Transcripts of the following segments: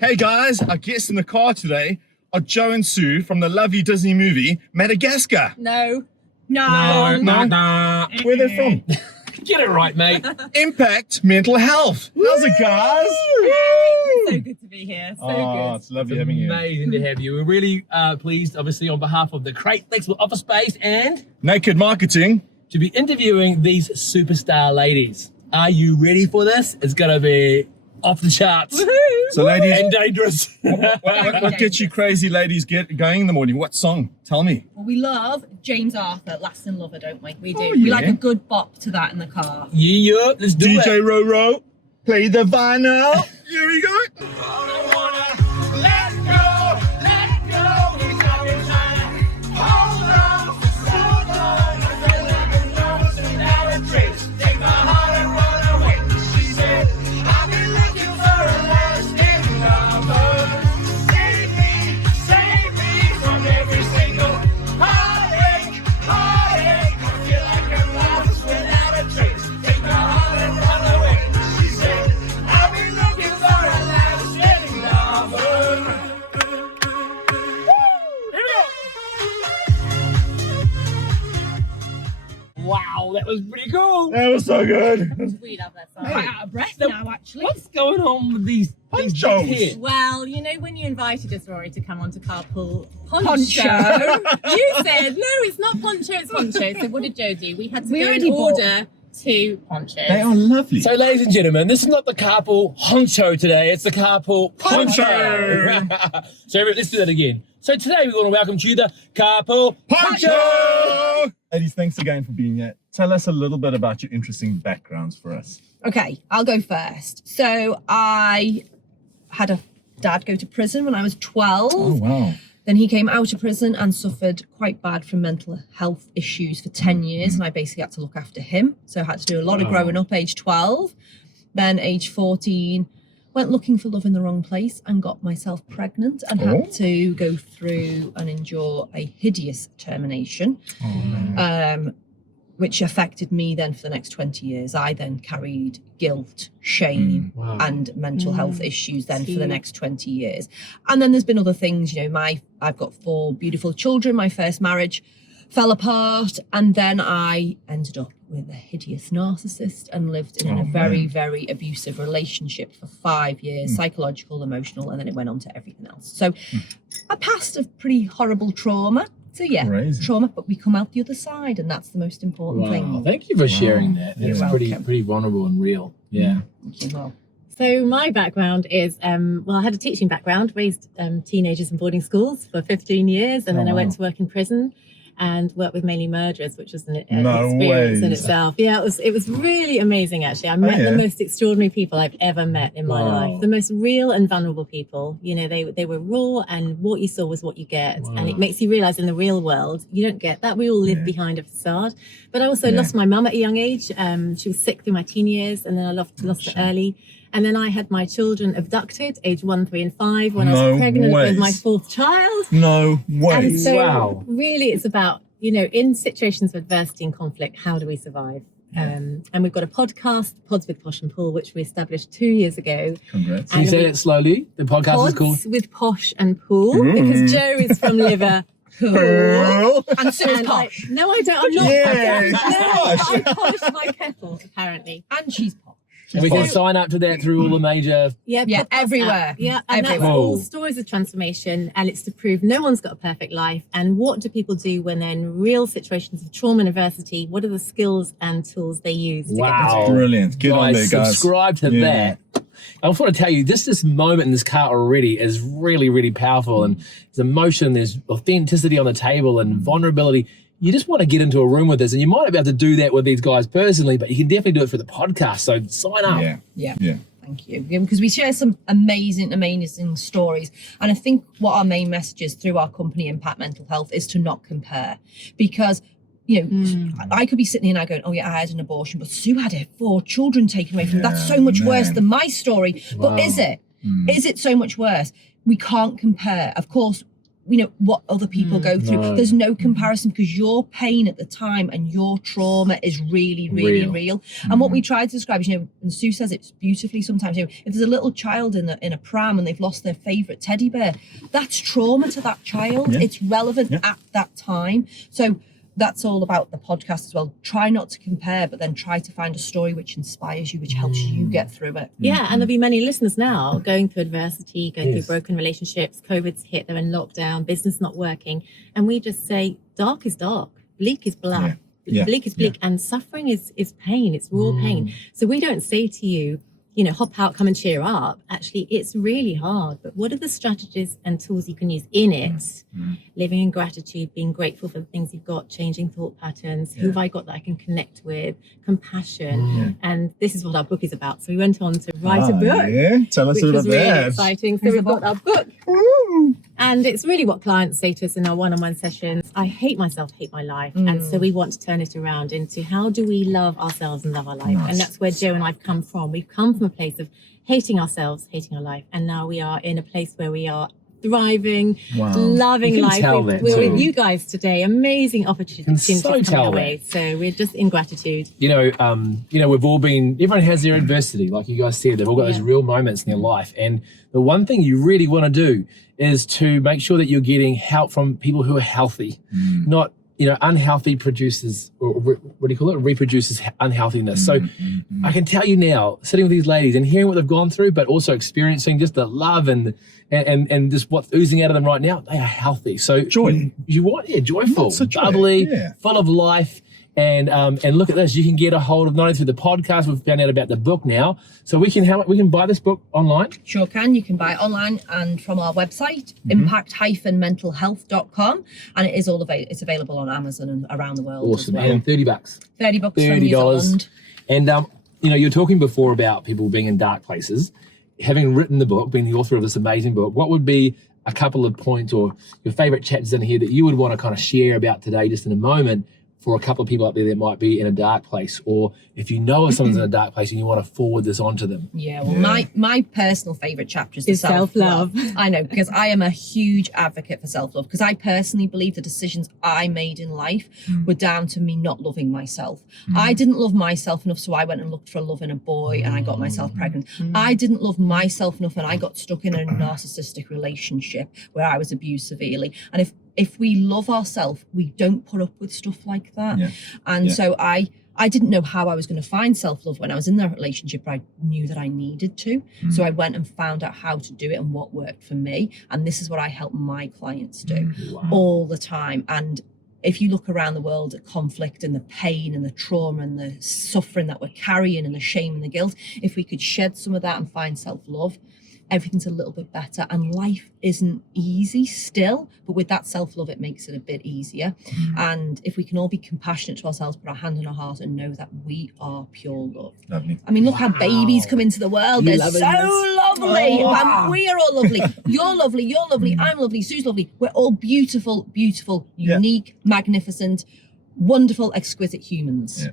Hey guys, our guests in the car today are Joe and Sue from the lovely Disney movie Madagascar. No. Where they from? Get it right, mate. ImpACT-Mental. How's it, guys? So good to be here. So good. It's lovely having you. Amazing to have you. We're really pleased, obviously, on behalf of the Crate Flexible Office Space and Naked Marketing. to be interviewing these superstar ladies. Are you ready for this? It's going to be off the charts. So ladies, And dangerous. what gets you crazy ladies going in the morning? What song? Tell me. Well, we love James Arthur, Lasting Lover, don't we? We do. Oh, We yeah. like a good bop to that in the car. Yeah, let's do DJ it. Roro, play the vinyl. Here we go. Wow, that was pretty cool. That was so good. We love that song. I'm quite out of breath now, actually. What's going on with these Ponchos. here? Well, you know when you invited us, Rory, to come on to Carpool Honcho, you said, no, it's not Poncho, it's Poncho. So what did Joe do? We had to go and order 2 ponchos. They are lovely. So, ladies and gentlemen, this is not the Carpool Honcho today, it's the Carpool Poncho. So, let's do that again. So, today we're going to welcome to you the Carpool Poncho! Ladies, thanks again for being here. Tell us a little bit about your interesting backgrounds for us. Okay, I'll go first. So I had a dad go to prison when I was 12. Oh, wow. Then he came out of prison and suffered quite bad from mental health issues for 10 years. And I basically had to look after him. So I had to do a lot of growing up, age 12. Then age 14, went looking for love in the wrong place and got myself pregnant and had to go through and endure a hideous termination. Which affected me then for the next 20 years. I then carried guilt, shame, and mental health issues then for the next 20 years. And then there's been other things, you know, I've got 4 beautiful children. My first marriage fell apart, and then I ended up with a hideous narcissist and lived in a very, very abusive relationship for 5 years, psychological, emotional, and then it went on to everything else. So I passed a pretty horrible trauma. So yeah, trauma, but we come out the other side, and that's the most important thing. Thank you for sharing that. It's You're pretty welcome. vulnerable and real. Yeah. Well, So my background is, well, I had a teaching background, raised teenagers in boarding schools for 15 years, and then I went to work in prison and worked with mainly murderers, which was an experience in itself. Yeah, it was really amazing, actually. I met the most extraordinary people I've ever met in my life. The most real and vulnerable people. You know, they were raw, and what you saw was what you get. And it makes you realize in the real world, you don't get that. We all live behind a facade. But I also lost my mum at a young age. She was sick through my teen years, and then I lost her early. And then I had my children abducted, age 1, 3, and 5, when I was pregnant with my 4th child. No way. And so really it's about, you know, in situations of adversity and conflict, how do we survive? And we've got a podcast, Pods with Posh and Paul, which we established 2 years ago. Congrats. Can you say it slowly? The podcast is called Pods with Posh and Paul, because Joe is from Liverpool. and Sue's posh. No, I don't. I'm not. Yeah, I polish my kettle, apparently. And she's posh. we can sign up to that through all the major... Yeah, everywhere. Yeah, and that's all stories of transformation, and it's to prove no one's got a perfect life. And what do people do when they're in real situations of trauma and adversity? What are the skills and tools they use to get That's brilliant. Get on there, guys. Subscribe to that. I just want to tell you, just this moment in this car already is really, really powerful. And there's emotion, there's authenticity on the table and vulnerability. You just want to get into a room with us, and you might not be able to do that with these guys personally, but you can definitely do it for the podcast. So sign up. Yeah. Thank you. Because we share some amazing stories. And I think what our main message is through our company, Impact Mental Health, is to not compare. Because, you know, I could be sitting here now going, oh yeah, I had an abortion, but Sue had 4 children taken away from her. That's so much worse than my story. But is it? Is it so much worse? We can't compare. Of course, what other people go through. No. There's no comparison, because your pain at the time and your trauma is really, really real. And what we try to describe is, and Sue says it beautifully sometimes, if there's a little child in a pram and they've lost their favorite teddy bear, that's trauma to that child. It's relevant at that time. So that's all about the podcast as well. Try not to compare, but then try to find a story which inspires you, which helps you get through it. Yeah, and there'll be many listeners now going through adversity, going through broken relationships, COVID's hit, they're in lockdown, business not working. And we just say, dark is dark, bleak is black, bleak is bleak, and suffering is pain, it's raw pain. So we don't say to you, hop out, come and cheer up. Actually, it's really hard. But what are the strategies and tools you can use in it? Living in gratitude, being grateful for the things you've got, changing thought patterns. Who have I got that I can connect with? Compassion. And this is what our book is about. So we went on to write a book. Yeah, tell us about really that. Exciting. So we've got our book. And it's really what clients say to us in our one-on-one sessions. I hate myself, hate my life. And so we want to turn it around into how do we love ourselves and love our life? And that's where Joe and I've come from. We've come from a place of hating ourselves, hating our life. And now we are in a place where we are thriving, loving life. We're with you guys today. Amazing opportunities coming our way. So we're just in gratitude. We've all everyone has their adversity, like you guys said. They've all got those real moments in their life. And the one thing you really want to do is to make sure that you're getting help from people who are healthy, not unhealthy produces, or what do you call it? Reproduces unhealthiness. So I can tell you now, sitting with these ladies and hearing what they've gone through, but also experiencing just the love and just what's oozing out of them right now, they are healthy. So joy. You want, joyful, bubbly, full of life. And look at this, you can get a hold of, not only through the podcast, we've found out about the book now. So we can buy this book online? Sure can. You can buy it online and from our website, ImpACT-Mentalhealth.com. And it is it's available on Amazon and around the world. Awesome. As well. And $30. $30 from New Zealand. And you're talking before about people being in dark places. Having written the book, being the author of this amazing book, what would be a couple of points or your favorite chapters in here that you would want to kind of share about today, just in a moment, for a couple of people out there that might be in a dark place, or if you know if someone's in a dark place and you want to forward this on to them? My personal favourite chapter is self-love. I know, because I am a huge advocate for self-love, because I personally believe the decisions I made in life were down to me not loving myself. I didn't love myself enough, so I went and looked for love in a boy and I got myself pregnant. I didn't love myself enough and I got stuck in a narcissistic relationship where I was abused severely. And if we love ourselves, we don't put up with stuff like that. So I didn't know how I was going to find self-love when I was in that relationship, but I knew that I needed to. So I went and found out how to do it and what worked for me. And this is what I help my clients do all the time. And if you look around the world at conflict and the pain and the trauma and the suffering that we're carrying and the shame and the guilt, if we could shed some of that and find self-love, everything's a little bit better. And life isn't easy still, but with that self-love, it makes it a bit easier. And if we can all be compassionate to ourselves, put our hand on our heart and know that we are pure love. Lovely. I mean, look how babies come into the world. They're so lovely. And we are all lovely. You're lovely, I'm lovely, Sue's lovely. We're all beautiful, unique, magnificent, wonderful, exquisite humans.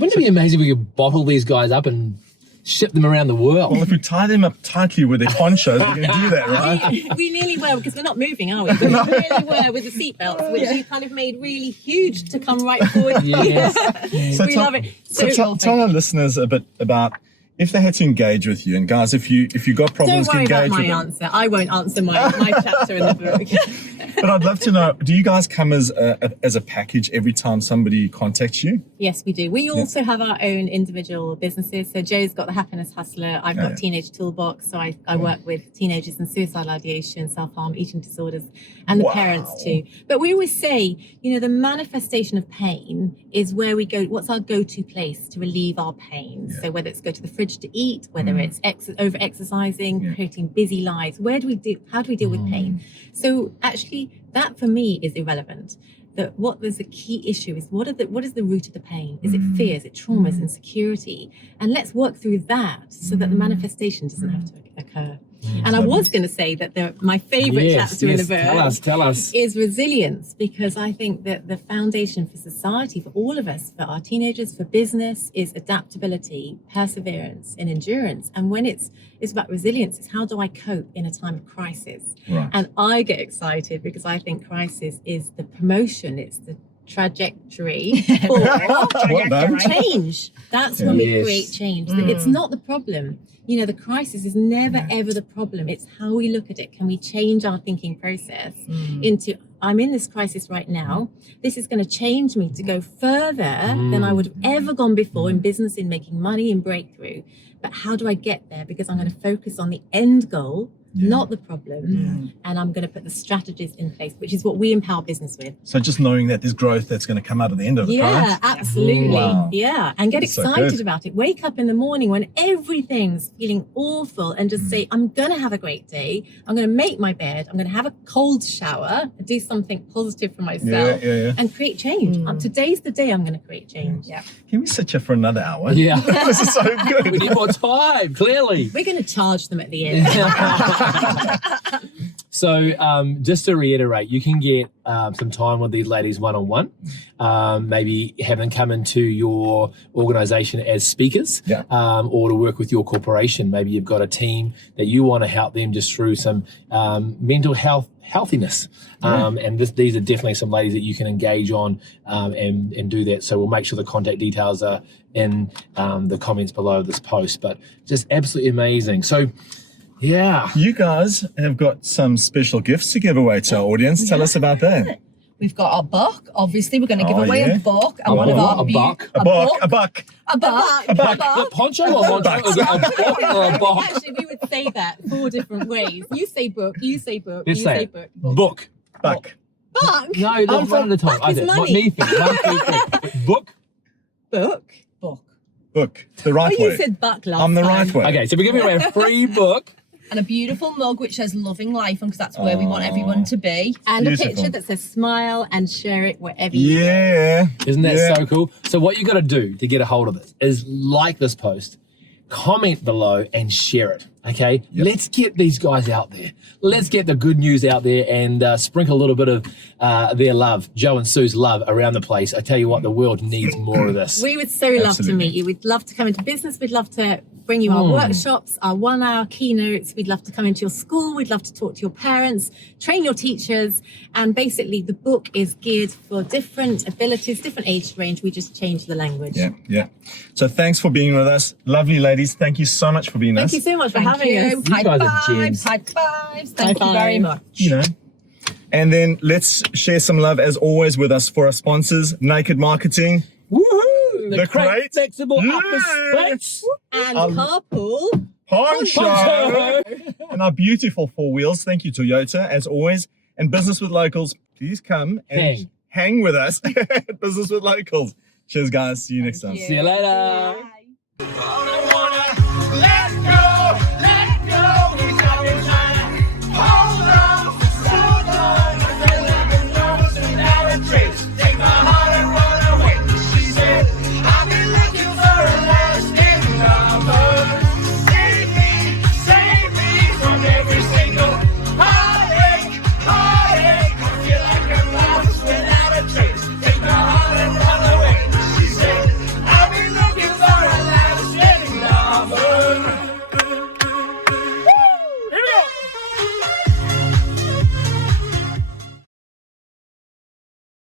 Wouldn't it be amazing if we could bottle these guys up and ship them around the world? Well, if we tie them up tightly with their ponchos, we can do that, right? We nearly were, because we're not moving, are we? We really were with the seatbelts, which you kind of made really huge to come right forward. So we love it. So tell our listeners a bit about if they had to engage with you. And guys, if you got problems, don't worry engage about my with answer. I won't answer my chapter in the book. But I'd love to know, do you guys come as a package every time somebody contacts you? Yes, we do. We also have our own individual businesses. So Joe's got the Happiness Hustler. I've got Teenage Toolbox. So I work with teenagers in suicidal ideation, self-harm, eating disorders, and the parents too. But we always say, the manifestation of pain is where we go. What's our go-to place to relieve our pain? So whether it's go to the fridge to eat, whether it's over-exercising, creating busy lives, how do we deal with pain? So actually, that for me is irrelevant. What there's a key issue is what is the root of the pain? Is it fear? Is it trauma? Is it insecurity? And let's work through that so that the manifestation doesn't have to occur. And I was going to say that my favorite chapter in the book tell us. is resilience, because I think that the foundation for society, for all of us, for our teenagers, for business, is adaptability, perseverance, and endurance. And when it's about resilience, it's how do I cope in a time of crisis? Right. And I get excited because I think crisis is the promotion, it's the trajectory for change. That's when we create change. It's not the problem. You know, the crisis is never ever the problem. It's how we look at it. Can we change our thinking process into, I'm in this crisis right now. This is going to change me to go further than I would have ever gone before in business, in making money, in breakthrough. But how do I get there? Because I'm going to focus on the end goal, not the problem. And I'm going to put the strategies in place, which is what we empower business with. So just knowing that there's growth that's going to come out at the end of it, right? Yeah, absolutely. Wow. Yeah. And get That's so excited good. about it. Wake up in the morning when everything's feeling awful and just say, I'm going to have a great day. I'm going to make my bed. I'm going to have a cold shower, do something positive for myself and create change. Today's the day I'm going to create change. Yeah. Can we sit here for another hour? Yeah. This is so good. We need more time, clearly. We're going to charge them at the end. So just to reiterate, you can get some time with these ladies one-on-one, maybe have them come into your organization as speakers, or to work with your corporation. Maybe you've got a team that you want to help them just through some mental healthiness. And these are definitely some ladies that you can engage on and do that. So we'll make sure the contact details are in the comments below this post, but just absolutely amazing. So yeah. You guys have got some special gifts to give away to our audience. Tell us about that. We've got our book. Obviously, we're going to give away a book. And one of our a buck. A buck. The Poncho or Honcho? Is it a buck or a buck? Actually, we would say that 4 different ways. You say book, you say book, Let's you say say it. book. Book. Buck. Buck? No, look, one at a time. Buck is money. Me thing. 1, 2, 3. Book. Book? Book. The right Oh, way. you said buck last I'm the time. right way. Okay, so we're giving away a free book. and a beautiful mug which says loving life on, because that's where we want everyone to be. And Beautiful. a picture that says smile and share it wherever you go. Yeah. Isn't that so cool? So what you got to do to get a hold of this is like this post, comment below and share it. Okay, let's get these guys out there. Let's get the good news out there and sprinkle a little bit of their love, Joe and Sue's love, around the place. I tell you what, the world needs more of this. We would so love to meet you. We'd love to come into business. We'd love to bring you our workshops, our 1-hour keynotes. We'd love to come into your school. We'd love to talk to your parents, train your teachers. And basically the book is geared for different abilities, different age range. We just changed the language. Yeah. So thanks for being with us. Lovely ladies. Thank you so much for being Thank us. you so much for having us. You guys are gems. High fives. Thank High you very five. much. You know. And then let's share some love as always with us for our sponsors, Naked Marketing. Woohoo! The crate. Flexible upper space. And Carpool Honcho. And our beautiful 4 wheels. Thank you, Toyota, as always. And Business with Locals. Please come and hang with us at Business with Locals. Cheers, guys. See you next time. See you later. Bye.